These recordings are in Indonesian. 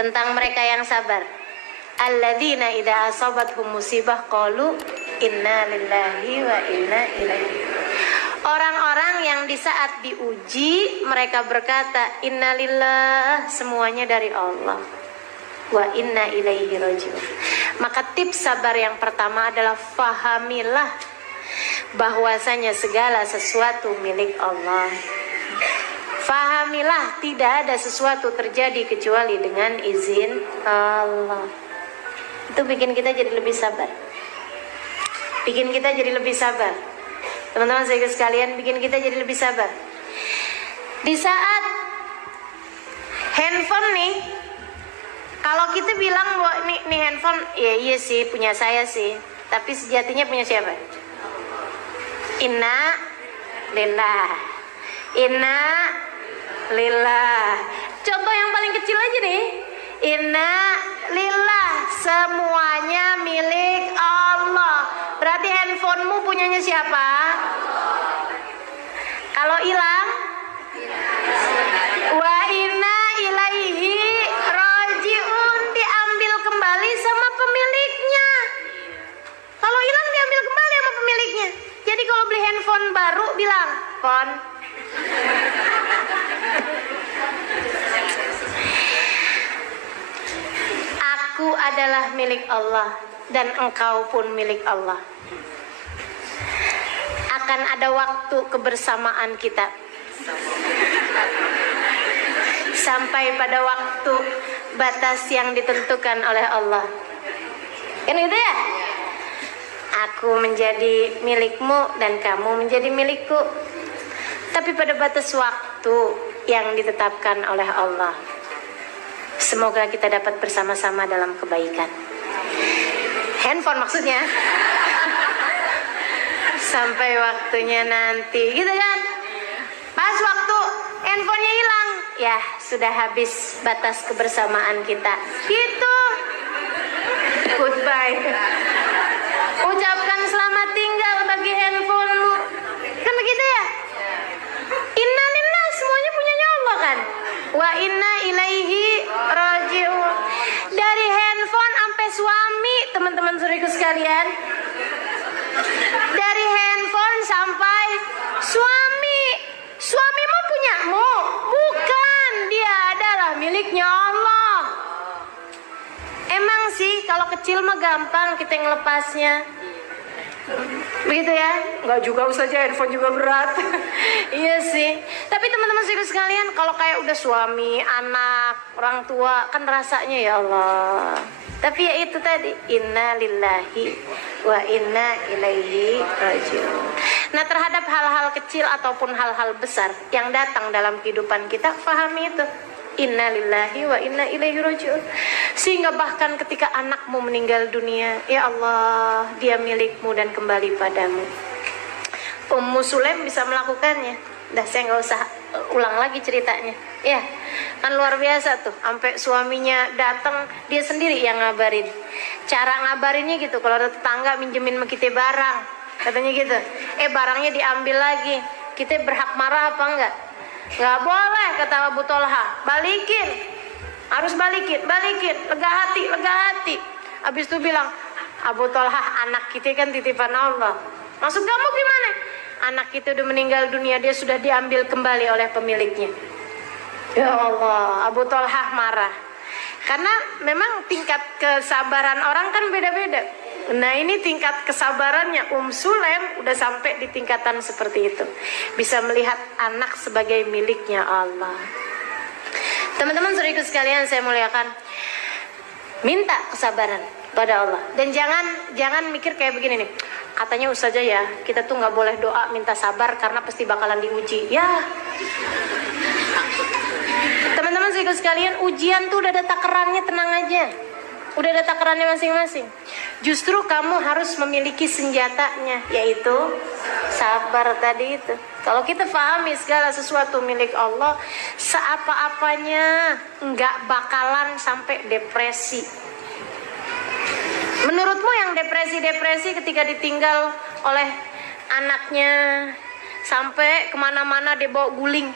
tentang mereka yang sabar. Alladzina idza asabathum musibah qalu inna lillahi wa inna ilaihi. Orang-orang yang di saat diuji mereka berkata innalillah, semuanya dari Allah, wa inna ilaihi rajiun. Maka tips sabar yang pertama adalah fahamilah bahwasanya segala sesuatu milik Allah. Fahamilah tidak ada sesuatu terjadi kecuali dengan izin Allah. Itu bikin kita jadi lebih sabar. Bikin kita jadi lebih sabar. Teman-teman saya sekalian, bikin kita jadi lebih sabar. Di saat handphone nih, kalau kita bilang bahwa nih handphone, ya iya sih punya saya sih, tapi sejatinya punya siapa? Inna lillah. Inna lillah. Contoh yang paling kecil aja nih. Inna lillah, semuanya milik Allah. Berarti handphonemu punyanya siapa? Kalau hilang, wa inna ilaihi rajiun, diambil kembali sama pemiliknya. Kalau hilang diambil kembali sama pemiliknya. Jadi kalau beli handphone baru bilang, "Pon, aku adalah milik Allah dan engkau pun milik Allah. Akan ada waktu kebersamaan kita sampai pada waktu batas yang ditentukan oleh Allah." Kan gitu ya? Aku menjadi milikmu dan kamu menjadi milikku. Tapi pada batas waktu yang ditetapkan oleh Allah. Semoga kita dapat bersama-sama dalam kebaikan. Handphone maksudnya. Sampai waktunya nanti, gitu kan? Pas waktu handphonenya hilang, ya sudah habis batas kebersamaan kita. Gitu. Goodbye. Ucapkan selamat tinggal bagi handphonemu. Kan begitu ya? Inna lillah, semuanya punyanya Allah kan? Wa inna ilaihi rajiun. Dari handphone sampai suami, teman-teman saudaraku sekalian. Dari handphone sampai suami. Suamimu punyamu? Bukan, dia adalah miliknya Allah. Emang sih kalau kecil mah gampang kita ngelepasnya. Begitu ya? Enggak juga saja, handphone juga berat. Iya sih. Tapi teman-teman sekalian, kalau kayak udah suami, anak, orang tua, kan rasanya ya Allah. Tapi ya itu tadi, inna lillahi wa inna ilaihi rajiun. Nah, terhadap hal-hal kecil ataupun hal-hal besar yang datang dalam kehidupan kita, fahami itu. Inna lillahi wa inna ilaihi rajiun. Sehingga bahkan ketika anakmu meninggal dunia, ya Allah, dia milikmu dan kembali padamu. Ummu Sulaim bisa melakukannya. Dah saya nggak usah ulang lagi ceritanya. Ya, kan luar biasa tuh. Sampai suaminya datang, dia sendiri yang ngabarin. Cara ngabarinnya gitu, kalau ada tetangga minjemin sama kita barang, katanya gitu. Barangnya diambil lagi. Kita berhak marah apa enggak? Nggak boleh, kata Abu Tolha. Balikin, harus balikin, lega hati. Habis itu bilang, Abu Tolha, anak kita kan titipan Allah. Maksud kamu gimana? Anak kita udah meninggal dunia, dia sudah diambil kembali oleh pemiliknya. Ya Allah, Abu Tolha marah. Karena memang tingkat kesabaran orang kan beda-beda. Nah, ini tingkat kesabarannya Sulaim udah sampai di tingkatan seperti itu. Bisa melihat anak sebagai miliknya Allah. Teman-teman saudaraku sekalian saya muliakan, minta kesabaran pada Allah. Dan jangan mikir kayak begini nih. Katanya ustazah ya, kita tuh nggak boleh doa minta sabar karena pasti bakalan diuji. Ya. Teman-teman saudaraku sekalian, ujian tuh udah ada takarannya, tenang aja. Udah ada takarannya masing-masing. Justru kamu harus memiliki senjatanya, yaitu sabar tadi itu. Kalau kita pahami segala sesuatu milik Allah, seapa-apanya nggak bakalan sampai depresi. Menurutmu yang depresi ketika ditinggal oleh anaknya, sampai kemana-mana dia bawa guling.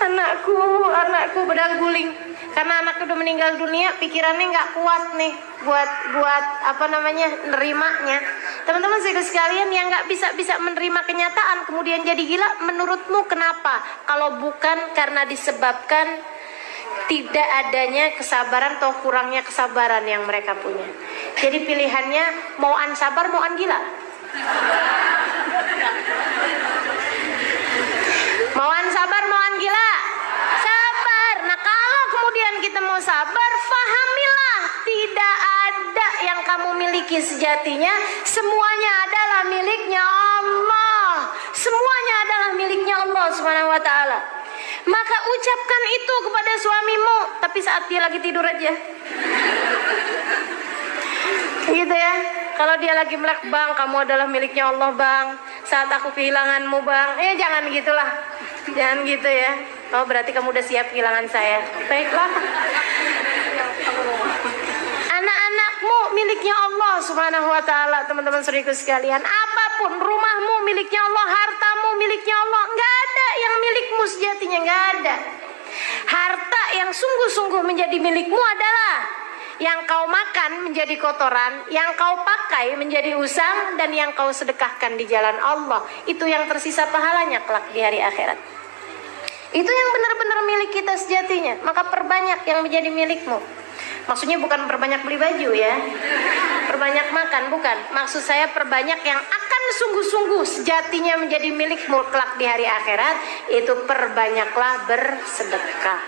Anakku pedang guling. Karena anakku udah meninggal dunia, pikirannya nggak kuat nih buat apa namanya nerimanya. Teman-teman sekalian yang nggak bisa menerima kenyataan kemudian jadi gila, menurutmu kenapa? Kalau bukan karena disebabkan tidak adanya kesabaran atau kurangnya kesabaran yang mereka punya. Jadi pilihannya mau an sabar, mau an gila. Mau an sabar, mau an gila. Sabar. Nah kalau kemudian kita mau sabar, fahamilah tidak ada yang kamu miliki sejatinya. Semuanya adalah miliknya Allah. Semuanya adalah miliknya Allah Subhanahu wa ta'ala. Maka ucapkan itu kepada suamimu, tapi saat dia lagi tidur aja. Gitu ya. Kalau dia lagi melek, bang, kamu adalah miliknya Allah, bang. Saat aku kehilanganmu, bang. Jangan gitulah. Jangan gitu ya. Oh, berarti kamu udah siap kehilangan saya. Baiklah. Anak-anakmu miliknya Allah Subhanahu wa ta'ala, teman-teman saudaraku sekalian. Apapun, rumahmu miliknya Allah, hartamu miliknya Allah. Enggak ada yang milikmu sejatinya, enggak ada. Harta yang sungguh-sungguh menjadi milikmu adalah yang kau makan menjadi kotoran, yang kau pakai menjadi usang, dan yang kau sedekahkan di jalan Allah. Itu yang tersisa pahalanya kelak di hari akhirat. Itu yang benar-benar milik kita sejatinya. Maka perbanyak yang menjadi milikmu. Maksudnya bukan perbanyak beli baju ya, perbanyak makan, bukan. Maksud saya perbanyak yang akan sungguh-sungguh sejatinya menjadi milikmu kelak di hari akhirat. Itu perbanyaklah bersedekah.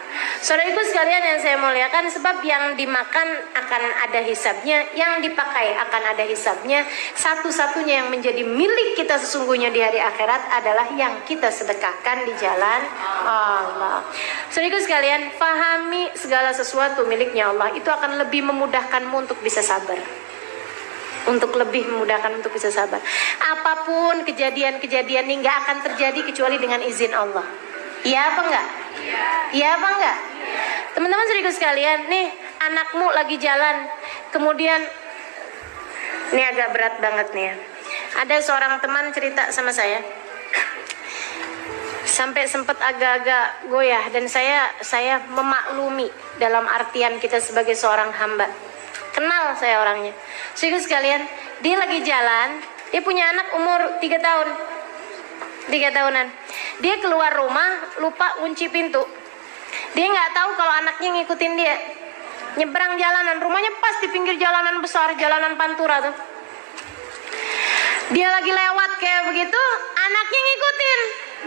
Saudaraku sekalian yang saya muliakan, sebab yang dimakan akan ada hisabnya, yang dipakai akan ada hisabnya. Satu-satunya yang menjadi milik kita sesungguhnya di hari akhirat adalah yang kita sedekahkan di jalan Allah. Saudaraku sekalian, pahami segala sesuatu miliknya Allah. Itu akan lebih memudahkanmu untuk bisa sabar. Untuk lebih memudahkan untuk bisa sabar. Apapun kejadian-kejadian ini nggak akan terjadi kecuali dengan izin Allah. Iya apa enggak? Iya apa enggak? Teman-teman saudaraku sekalian, nih anakmu lagi jalan, kemudian ini agak berat banget nih ya. Ada seorang teman cerita sama saya, sampai sempat agak-agak goyah, dan saya memaklumi dalam artian kita sebagai seorang hamba. Kenal saya orangnya. Saudaraku sekalian, dia lagi jalan, dia punya anak umur 3 tahun. 3 tahunan. Dia keluar rumah, lupa kunci pintu. Dia nggak tahu kalau anaknya ngikutin dia. Nyebrang jalanan, rumahnya pas di pinggir jalanan besar, jalanan Pantura tuh. Dia lagi lewat kayak begitu, anaknya ngikutin.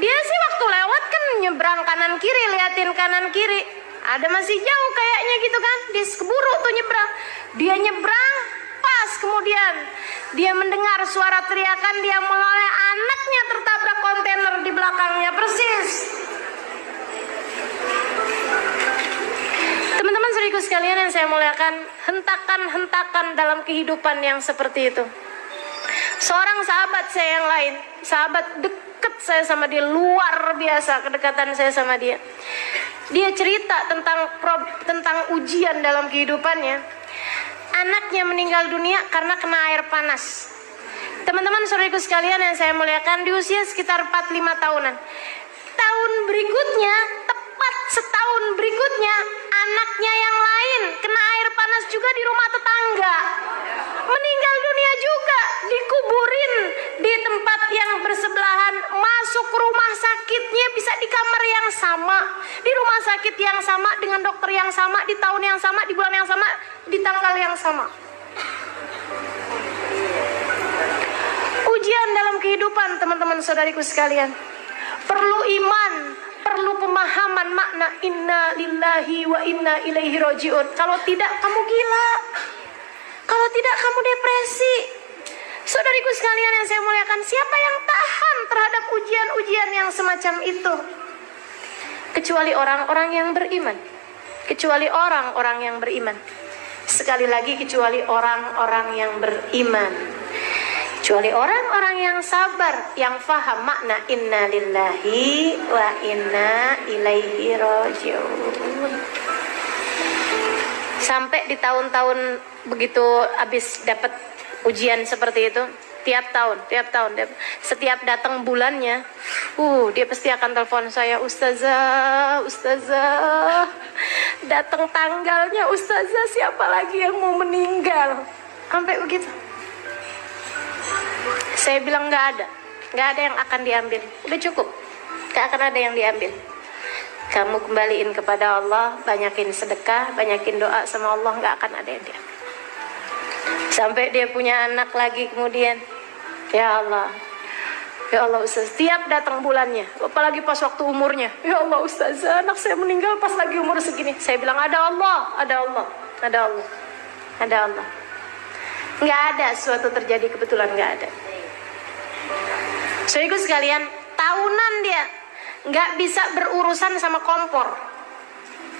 Dia sih waktu lewat kan nyebrang kanan kiri, liatin kanan kiri. Ada masih jauh kayaknya gitu kan. Dia keburu tuh nyebrang. Dia nyebrang, pas kemudian dia mendengar suara teriakan, dia menoleh, anaknya tertabrak kontainer di belakangnya persis. Teman-teman saudaraku sekalian yang saya muliakan, hentakan-hentakan dalam kehidupan yang seperti itu. Seorang sahabat saya yang lain, sahabat deket saya sama dia, luar biasa kedekatan saya sama dia. Dia cerita tentang ujian dalam kehidupannya. Anaknya meninggal dunia karena kena air panas. Teman-teman saudaraku sekalian yang saya muliakan, di usia sekitar 4-5 tahunan. Tahun berikutnya, tepat setahun berikutnya, anaknya yang lain kena air panas juga di rumah tetangga. Meninggal dunia juga, dikuburin di tempat yang bersebelahan, masuk rumah sakitnya bisa di kamar yang sama, di rumah sakit yang sama, dengan dokter yang sama, di tahun yang sama, di bulan yang sama, di tanggal yang sama. Ujian dalam kehidupan, teman-teman saudariku sekalian. Perlu iman, perlu pemahaman makna inna lillahi wa inna ilaihi rajiun. Kalau tidak kamu gila, kalau tidak kamu depresi. Saudariku sekalian yang saya muliakan, siapa yang tahan terhadap ujian-ujian yang semacam itu? Kecuali orang-orang yang beriman. Kecuali orang-orang yang beriman. Sekali lagi, kecuali orang-orang yang beriman. Kecuali orang-orang yang sabar, yang faham makna inna lillahi wa inna ilaihi rajiun. Sampai di tahun-tahun begitu habis dapat ujian seperti itu, tiap tahun. Setiap datang bulannya, dia pasti akan telepon saya, Ustazah, datang tanggalnya, Ustazah, siapa lagi yang mau meninggal? Sampai begitu. Saya bilang nggak ada yang akan diambil, udah cukup, nggak akan ada yang diambil. Kamu kembaliin kepada Allah, banyakin sedekah, banyakin doa sama Allah, nggak akan ada yang diambil. Sampai dia punya anak lagi kemudian, ya Allah Ustaz, tiap datang bulannya, apalagi pas waktu umurnya, ya Allah Ustaz, anak saya meninggal pas lagi umur segini. Saya bilang ada Allah. Nggak ada suatu terjadi kebetulan, nggak ada. Saudaraku sekalian, tahunan dia nggak bisa berurusan sama kompor,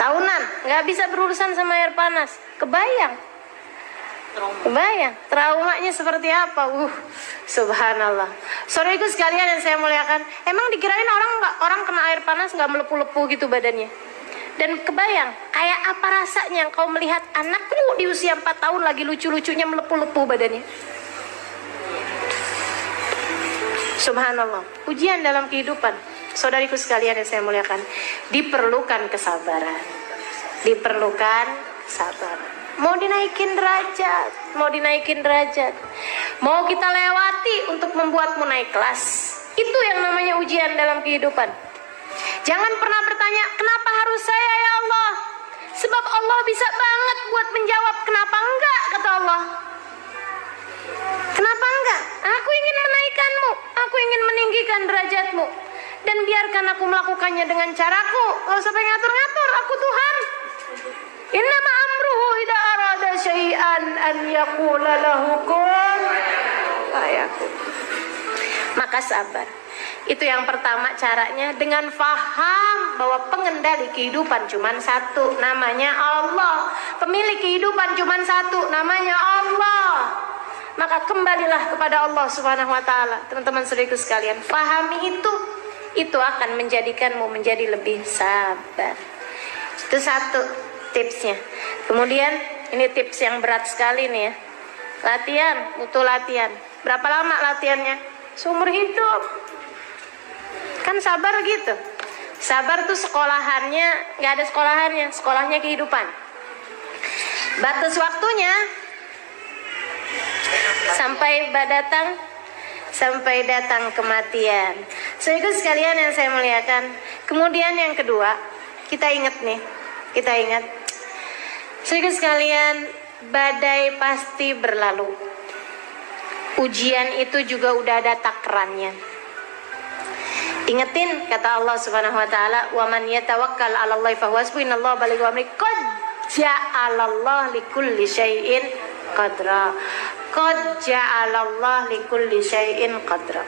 tahunan nggak bisa berurusan sama air panas. Kebayang traumanya seperti apa? Subhanallah. Saudaraku sekalian yang saya muliakan, emang dikirain orang kena air panas nggak melepuh-lepuh gitu badannya? Dan kebayang kayak apa rasanya kau melihat anakmu di usia 4 tahun lagi lucu-lucunya melepuh-lepuh badannya. Subhanallah. Ujian dalam kehidupan, saudariku sekalian yang saya muliakan, diperlukan kesabaran. Mau dinaikin derajat, mau kita lewati untuk membuatmu naik kelas. Itu yang namanya ujian dalam kehidupan. Jangan pernah bertanya, kenapa harus saya ya Allah? Sebab Allah bisa banget buat menjawab. Kenapa enggak, kata Allah. Kenapa enggak? Aku ingin menaikkanmu, aku ingin meninggikan derajatmu, dan biarkan aku melakukannya dengan caraku. Gak usah pengen ngatur-ngatur, aku Tuhan. Innama amruhu idza arada syai'an an yaqula lahu kun fayakun. Maka sabar. Itu yang pertama caranya, dengan faham bahwa pengendali kehidupan cuma satu, namanya Allah. Pemilik kehidupan cuma satu, namanya Allah. Maka kembalilah kepada Allah Subhanahu wa taala. Teman-teman saudaraku sekalian, pahami itu akan menjadikanmu menjadi lebih sabar. Itu satu tipsnya. Kemudian ini tips yang berat sekali nih ya. Latihan, butuh latihan. Berapa lama latihannya? Seumur hidup. Kan sabar gitu. Sabar tuh sekolahannya nggak ada sekolahannya, sekolahnya kehidupan. Batas waktunya sampai datang kematian. Saudara sekalian yang saya muliakan. Kemudian yang kedua, kita ingat. Saudara sekalian, badai pasti berlalu. Ujian itu juga udah ada takrannya. Ingetin kata Allah Subhanahu wa taala, "Wa man yatawakkal 'ala Allahi fa huwa hasbuh, innallaha balighu amri, qad ja'alallahu likulli syai'in qadra." Qad ja'alallahu likulli syai'in qadra.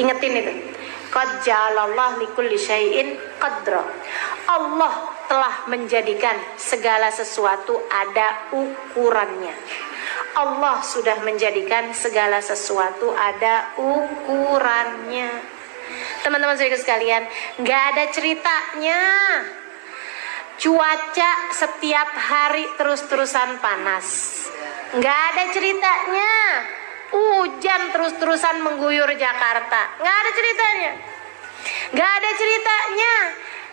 Ingetin itu. Qad ja'alallahu likulli syai'in qadra. Allah telah menjadikan segala sesuatu ada ukurannya. Allah sudah menjadikan segala sesuatu ada ukurannya. Teman-teman saudara sekalian, nggak ada ceritanya cuaca setiap hari terus-terusan panas. Nggak ada ceritanya hujan terus-terusan mengguyur Jakarta. Nggak ada ceritanya. Nggak ada ceritanya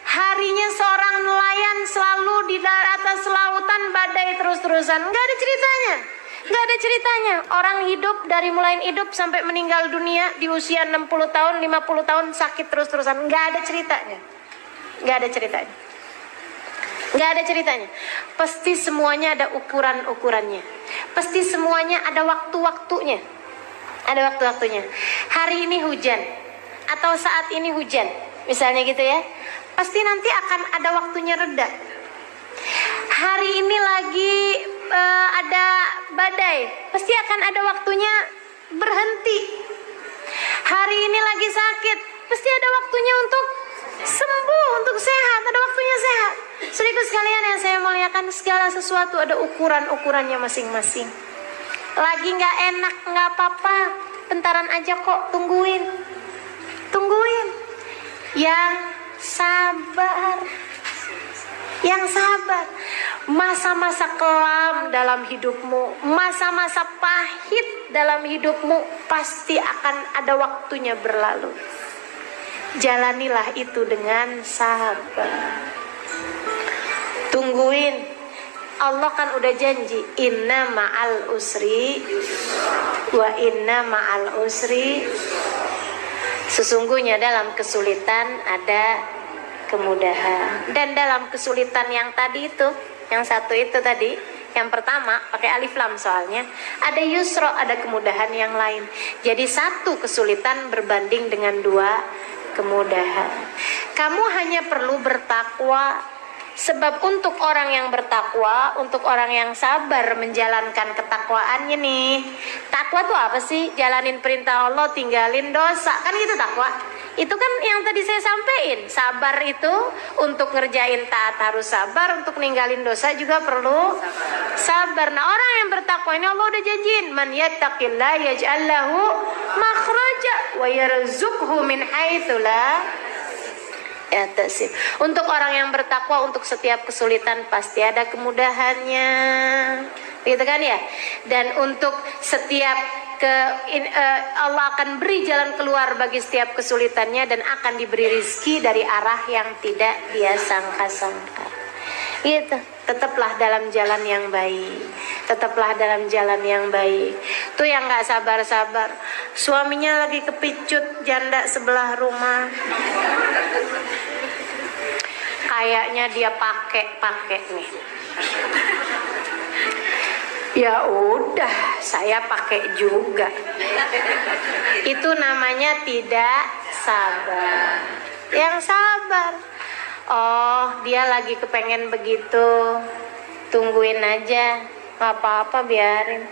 harinya seorang nelayan selalu di atas lautan badai terus-terusan. Nggak ada ceritanya. Nggak ada ceritanya orang hidup dari mulai hidup sampai meninggal dunia di usia 60 tahun, 50 tahun sakit terus-terusan. Nggak ada ceritanya. Pasti semuanya ada ukuran-ukurannya. Pasti semuanya ada waktu-waktunya. Hari ini hujan atau saat ini hujan, misalnya gitu ya. Pasti nanti akan ada waktunya reda. Hari ini lagi ada badai, pasti akan ada waktunya berhenti. Hari ini lagi sakit, pasti ada waktunya untuk sembuh, untuk sehat, ada waktunya sehat. Saudaraku sekalian yang saya muliakan, segala sesuatu ada ukurannya masing-masing. Lagi nggak enak, nggak apa-apa, bentaran aja kok, tungguin. Yang sabar. Yang sabar. Masa-masa kelam dalam hidupmu, masa-masa pahit dalam hidupmu pasti akan ada waktunya berlalu. Jalanilah itu dengan sabar. Tungguin. Allah kan udah janji, inna ma'al usri wa inna ma'al usri. Sesungguhnya dalam kesulitan ada kemudahan. Dan dalam kesulitan yang tadi itu, yang satu itu tadi, yang pertama pakai alif lam soalnya, ada yusro, ada kemudahan yang lain. Jadi satu kesulitan berbanding dengan dua kemudahan. Kamu hanya perlu bertakwa. Sebab untuk orang yang bertakwa, untuk orang yang sabar menjalankan ketakwaannya nih. Takwa tuh apa sih? Jalanin perintah Allah, tinggalin dosa. Kan gitu takwa. Itu kan yang tadi saya sampaikan. Sabar itu untuk ngerjain taat harus sabar, untuk ninggalin dosa juga perlu sabar. Nah, orang yang bertakwa ini Allah udah janjiin, man yattaqillah yaj'al lahu makhraja wa yarzuqhu min haitsu la yahtasib. Untuk orang yang bertakwa, untuk setiap kesulitan pasti ada kemudahannya, gitu kan ya. Dan untuk setiap Allah akan beri jalan keluar bagi setiap kesulitannya, dan akan diberi rizki dari arah yang tidak dia sangka-sangka. Gitu. Tetaplah dalam jalan yang baik. Tetaplah dalam jalan yang baik. Tuh yang nggak sabar-sabar, suaminya lagi kepicut janda sebelah rumah. Kayaknya dia pakai nih. Ya udah, saya pakai juga. Itu namanya tidak sabar. Yang sabar, oh dia lagi kepengen begitu, tungguin aja, nggak apa-apa, biarin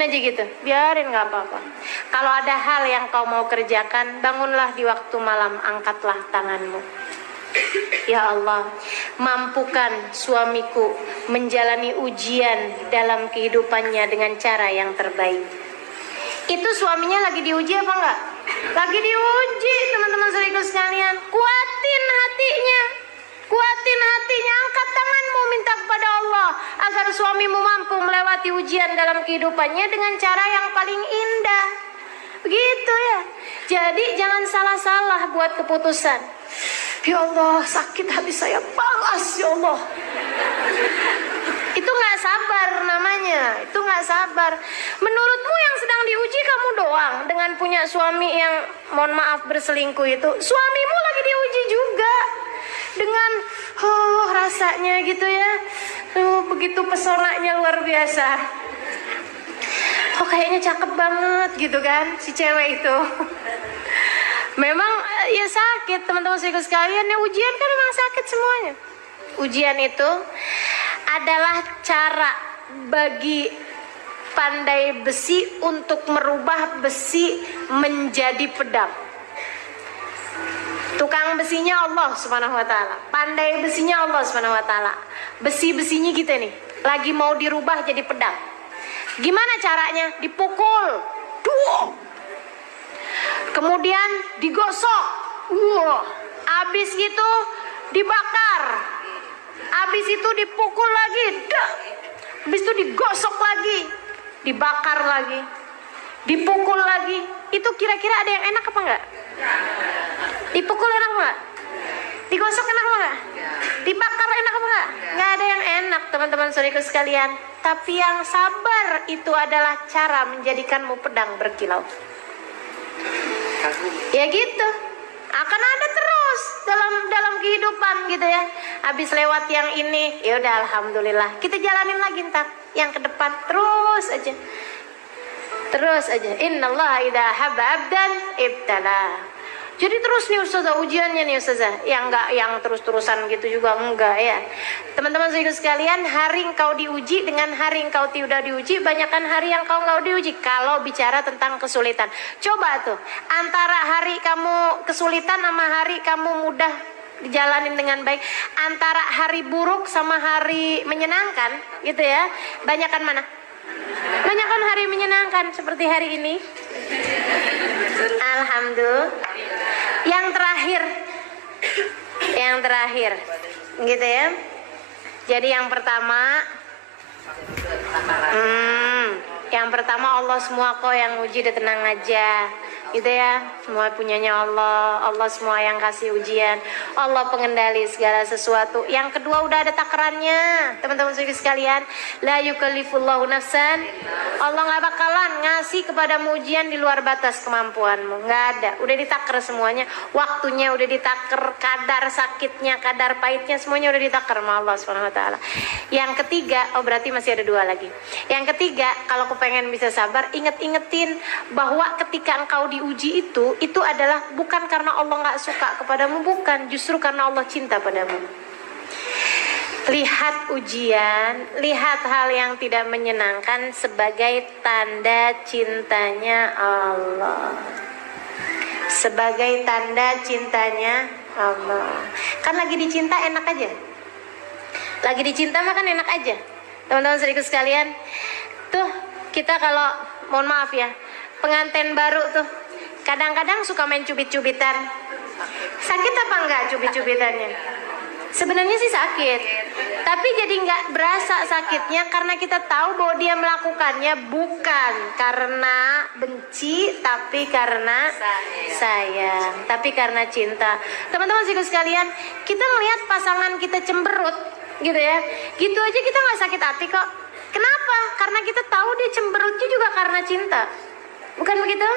aja gitu, biarin, nggak apa-apa. Kalau ada hal yang kau mau kerjakan, bangunlah di waktu malam, angkatlah tanganmu. Ya Allah, mampukan suamiku menjalani ujian dalam kehidupannya dengan cara yang terbaik. Itu suaminya lagi diuji apa enggak? Lagi diuji, teman-teman saudaraku sekalian. Kuatin hatinya, angkat tanganmu, minta kepada Allah agar suamimu mampu melewati ujian dalam kehidupannya dengan cara yang paling indah. Begitu ya. Jadi jangan salah-salah buat keputusan. Ya Allah, sakit hati saya, balas ya Allah. Itu nggak sabar namanya, itu nggak sabar. Menurutmu yang sedang diuji kamu doang dengan punya suami yang mohon maaf berselingkuh itu. Suamimu lagi diuji juga dengan rasanya gitu ya. Begitu pesonanya luar biasa. Kayaknya cakep banget gitu kan si cewek itu. Memang ya sakit, teman-teman sekalian, ya ujian kan memang sakit semuanya. Ujian itu adalah cara bagi pandai besi untuk merubah besi menjadi pedang. Tukang besinya Allah Subhanahu wa taala, pandai besinya Allah Subhanahu wa taala. Besi-besinya kita nih lagi mau dirubah jadi pedang. Gimana caranya? Dipukul. Duh. Kemudian digosok, abis itu dibakar, abis itu dipukul lagi, abis itu digosok lagi, dibakar lagi, dipukul lagi. Itu kira-kira ada yang enak apa enggak? Dipukul enak enggak? Digosok enak enggak? Dibakar enak apa enggak? Enggak ada yang enak, teman-teman saudaraku sekalian. Tapi yang sabar itu adalah cara menjadikanmu pedang berkilau. Ya gitu, akan ada terus dalam kehidupan gitu ya. Habis lewat yang ini, ya udah alhamdulillah, kita jalanin lagi ntar yang ke depan, terus aja. Innallaha idza habba abdan ibtala. Jadi terus nih ustazah ujiannya nih ustazah, yang terus-terusan gitu juga enggak ya. Teman-teman saudara sekalian, hari engkau diuji dengan hari engkau tidak diuji, banyakkan hari yang kau enggak diuji. Kalau bicara tentang kesulitan, coba tuh antara hari kamu kesulitan sama hari kamu mudah dijalanin dengan baik, antara hari buruk sama hari menyenangkan gitu ya, banyakkan mana? Banyakkan hari menyenangkan seperti hari ini. Alhamdulillah. Yang terakhir gitu ya. Jadi yang pertama, Allah semua kok yang uji, udah tenang aja, gitu ya. Semua punyanya Allah, Allah semua yang kasih ujian, Allah pengendali segala sesuatu. Yang kedua, udah ada takarannya, teman-teman sekalian. La yukallifullahu nafsan, Allah nggak bakalan ngasih kepadamu ujian di luar batas kemampuanmu, nggak ada. Udah ditakar semuanya, waktunya udah ditakar, kadar sakitnya, kadar pahitnya, semuanya udah ditakar sama Allah Subhanahu Wa Taala. Yang ketiga, berarti masih ada 2 lagi. Yang ketiga, kalau kepengen bisa sabar, ingetin bahwa ketika engkau diuji itu adalah bukan karena Allah nggak suka kepadamu, bukan, justru karena Allah cinta padamu. Lihat ujian, lihat hal yang tidak menyenangkan sebagai tanda cintanya Allah, sebagai tanda cintanya Allah. Kan lagi dicinta enak aja, lagi dicinta mah kan enak aja, teman-teman sedikit sekalian. Tuh kita kalau mohon maaf ya, pengantin baru tuh kadang-kadang suka main cubit-cubitan. Sakit apa enggak cubit-cubitannya? Sebenarnya sih sakit, tapi jadi nggak berasa sakitnya karena kita tahu bahwa dia melakukannya bukan karena benci, tapi karena sayang, tapi karena cinta. Teman-teman sekalian, kita melihat pasangan kita cemberut, gitu ya, gitu aja kita nggak sakit hati kok. Kenapa? Karena kita tahu dia cemberutnya juga karena cinta. Bukan begitu?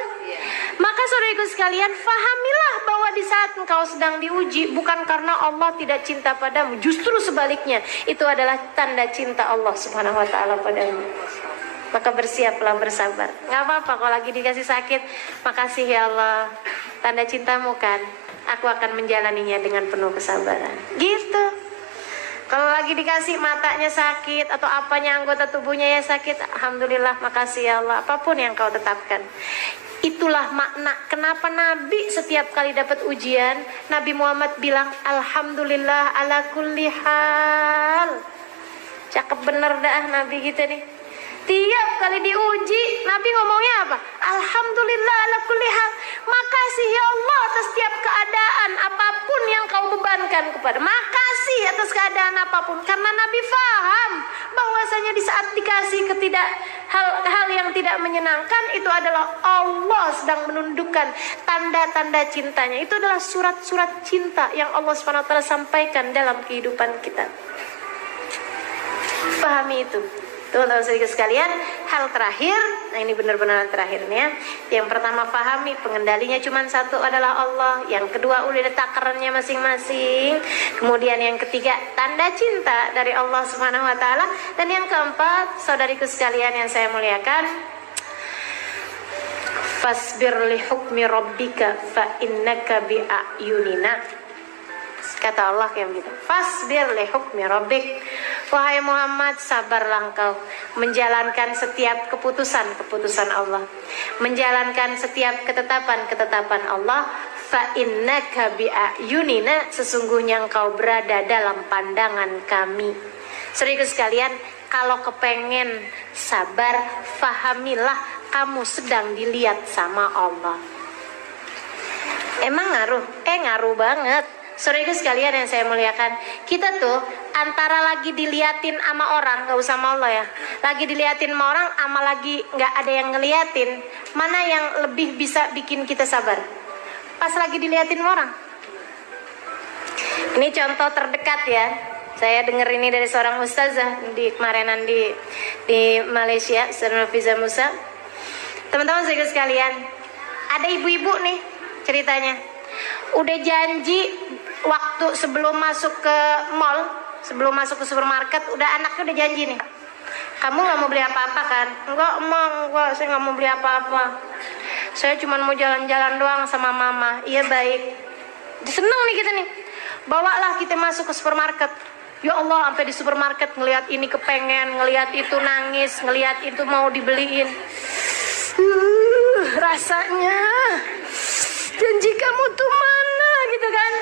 Maka saudaraku sekalian, fahamilah bahwa di saat engkau sedang diuji bukan karena Allah tidak cinta padamu, justru sebaliknya, itu adalah tanda cinta Allah Subhanahu Wa Taala padamu. Maka bersiaplah, bersabar. Gak apa-apa kalau lagi dikasih sakit, makasih ya Allah, tanda cintamu kan, aku akan menjalaninya dengan penuh kesabaran. Gitu. Kalau lagi dikasih matanya sakit atau apanya anggota tubuhnya ya sakit, alhamdulillah, makasih ya Allah, apapun yang kau tetapkan. Itulah makna kenapa Nabi setiap kali dapat ujian, Nabi Muhammad bilang alhamdulillah ala kulli hal. Cakep bener dah Nabi kita nih. Tiap kali diuji, Nabi ngomongnya apa? Alhamdulillah ala kulli hal. Makasih ya Allah atas setiap keadaan apapun yang kau bebankan kepada. Makasih atas keadaan apapun. Karena Nabi faham bahwasanya di saat dikasih hal yang tidak menyenangkan, itu adalah Allah sedang menundukkan tanda-tanda cintanya. Itu adalah surat-surat cinta yang Allah SWT sampaikan dalam kehidupan kita. Pahami itu. Teman-teman sekalian, hal terakhir, nah ini benar-benar terakhirnya. Yang pertama, pahami pengendalinya cuma satu adalah Allah. Yang kedua, udah ada takarannya masing-masing. Kemudian yang ketiga, tanda cinta dari Allah Subhanahu Wa Taala. Dan yang keempat, saudariku sekalian yang saya muliakan, fasbir li hukmi rabbika fa innaka bi a'yunina. Kata Allah kayak begitu. Fasbir li hukmi rabbik. Wahai Muhammad, sabarlah engkau menjalankan setiap keputusan Allah, menjalankan setiap ketetapan Allah. Fa innaka bi a'yunina, sesungguhnya engkau berada dalam pandangan kami. Saudaraku sekalian, kalau kepengen sabar, fahamilah kamu sedang dilihat sama Allah. Emang ngaruh? Ngaruh banget. Saudaraku sekalian yang saya muliakan, kita tuh antara lagi diliatin sama orang, gak usah sama Allah ya, lagi diliatin sama orang sama lagi gak ada yang ngeliatin, mana yang lebih bisa bikin kita sabar? Pas lagi diliatin sama orang. Ini contoh terdekat ya, saya dengar ini dari seorang ustazah di kemarinan di Malaysia, Ustazah Nafisa Musa. Teman-teman sekalian, ada ibu-ibu nih ceritanya, udah janji waktu sebelum masuk ke mall, sebelum masuk ke supermarket, udah anaknya udah janji nih, kamu nggak mau beli apa-apa kan? Enggak, saya nggak mau beli apa-apa, saya cuma mau jalan-jalan doang sama mama. Iya baik. Seneng nih kita nih, bawalah kita masuk ke supermarket. Ya Allah, sampai di supermarket ngelihat ini kepengen, ngelihat itu nangis, ngelihat itu mau dibeliin. Rasanya janji kamu tuh mana gitu kan,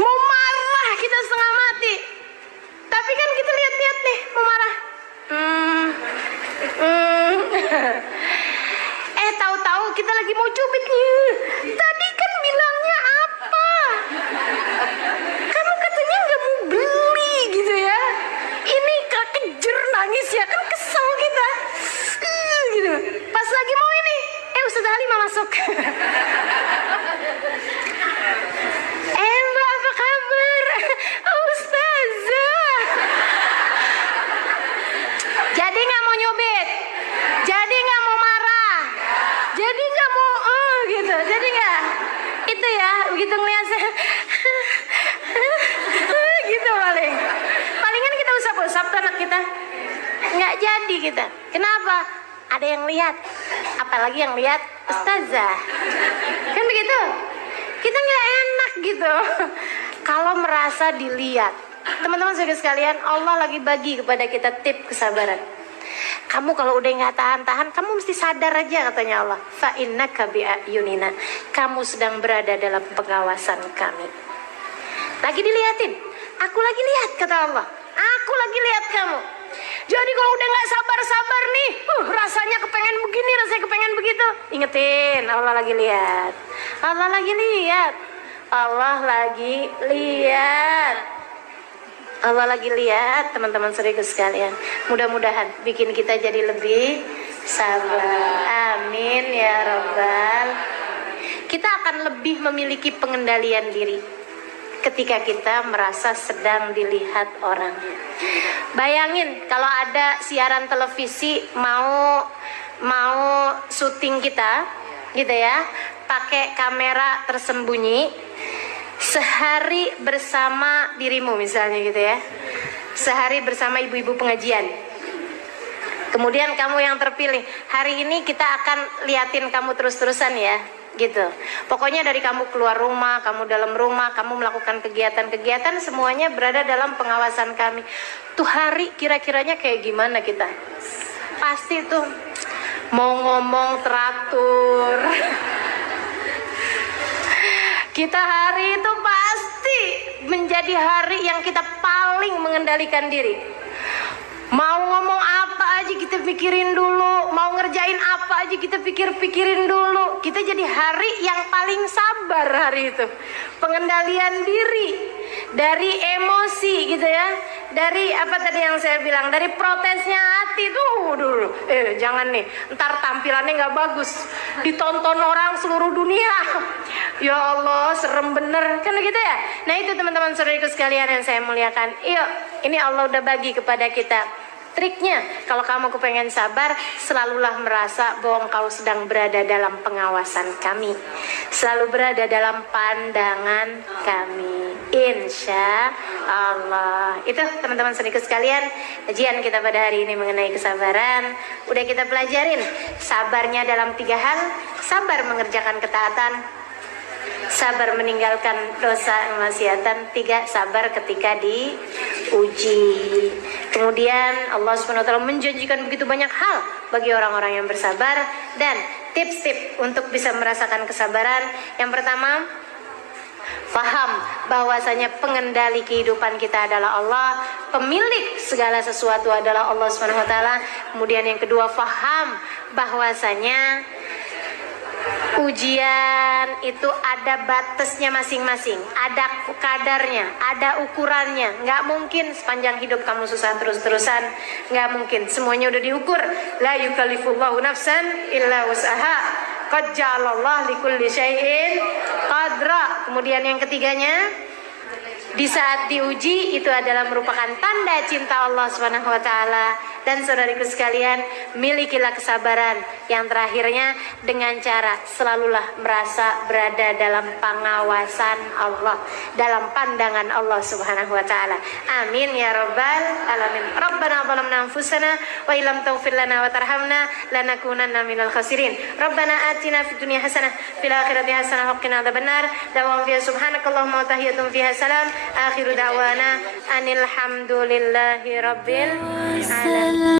mau marah kita setengah mati, tapi kan kita lihat-lihat nih mau marah. Tahu-tahu kita lagi mau cubit nih. Tadi kan bilangnya apa? Kamu katanya nggak mau beli. Mbak apa kabar? Ustazah. Jadi nggak mau nyubit, jadi nggak mau marah, jadi nggak mau gitu, jadi nggak itu ya, begitu ngeliat saya gitu palingan kita usap anak kita, nggak jadi kita. Kenapa? Ada yang lihat, apalagi yang lihat ustazah, kan begitu. Kita nggak enak gitu kalau merasa dilihat. Teman-teman saudara sekalian, Allah lagi bagi kepada kita tip kesabaran. Kamu kalau udah nggak tahan-tahan, kamu mesti sadar aja katanya Allah. Fa innaka bi'ayunina, kamu sedang berada dalam pengawasan kami. Lagi dilihatin, aku lagi lihat kata Allah. Aku lagi lihat kamu. Jadi kalau udah nggak sabar-sabar nih, rasanya kepengen begini, rasanya kepengen begitu. Ingetin, Allah lagi lihat. Allah lagi lihat. Allah lagi lihat. Allah lagi lihat, teman-teman saudaraku sekalian. Mudah-mudahan bikin kita jadi lebih sabar. Amin ya Rabbal. Kita akan lebih memiliki pengendalian diri ketika kita merasa sedang dilihat orang. Bayangin kalau ada siaran televisi mau syuting kita, gitu ya, pakai kamera tersembunyi. Sehari bersama dirimu misalnya gitu ya, sehari bersama ibu-ibu pengajian. Kemudian kamu yang terpilih, hari ini kita akan liatin kamu terus-terusan ya gitu. Pokoknya dari kamu keluar rumah, kamu dalam rumah, kamu melakukan kegiatan-kegiatan, semuanya berada dalam pengawasan kami. Tuh hari kira-kiranya kayak gimana kita? Pasti tuh mau ngomong teratur. Kita hari itu pasti menjadi hari yang kita paling mengendalikan diri. Mau ngomong apa aja kita pikirin dulu, mau ngerjain apa aja kita pikirin dulu. Kita jadi hari yang paling sabar hari itu. Pengendalian diri dari emosi gitu ya. Dari apa tadi yang saya bilang, dari protesnya hati tuh dulu. Jangan nih, ntar tampilannya nggak bagus, ditonton orang seluruh dunia. Ya Allah, serem bener kan gitu ya. Nah itu teman-teman saudariku sekalian yang saya muliakan. Yuk, ini Allah udah bagi kepada kita triknya. Kalau kamu kepengen sabar, selalulah merasa bahwa engkau sedang berada dalam pengawasan kami, selalu berada dalam pandangan kami, insya Allah. Itu teman-teman saudariku sekalian, kajian kita pada hari ini mengenai kesabaran. Udah kita pelajarin sabarnya dalam 3 hal: sabar mengerjakan ketaatan, sabar meninggalkan dosa kemaksiatan, 3 sabar ketika diuji. Kemudian Allah SWT menjanjikan begitu banyak hal bagi orang-orang yang bersabar. Dan tips-tips untuk bisa merasakan kesabaran: yang pertama, faham bahwasanya pengendali kehidupan kita adalah Allah, pemilik segala sesuatu adalah Allah SWT. Kemudian yang kedua, faham bahwasanya ujian itu ada batasnya masing-masing, ada kadarnya, ada ukurannya. Nggak mungkin sepanjang hidup kamu susah terus-terusan, nggak mungkin. Semuanya udah diukur. La yukallifullahu nafsan illa wus'aha, qad ja'alallahu likulli syai'in qadra. Kemudian yang ketiganya, di saat diuji itu adalah merupakan tanda cinta Allah Subhanahu wa taala. Dan saudariku sekalian, milikilah kesabaran. Yang terakhirnya, dengan cara selalulah merasa berada dalam pengawasan Allah, dalam pandangan Allah Subhanahu wa taala. Amin ya rabbal alamin. Rabbana zalamna anfusana wa illam taghfir lana wa tarhamna lanakunanna minal khasirin. Rabbana atina fid dunya hasanah fil akhirati hasanah wa qina adzabannar. Da'wa fiha subhanakallahumma wa tahiyyatun fiha salam. Akhiru da'wana anil hamdulillahi rabbil alamin.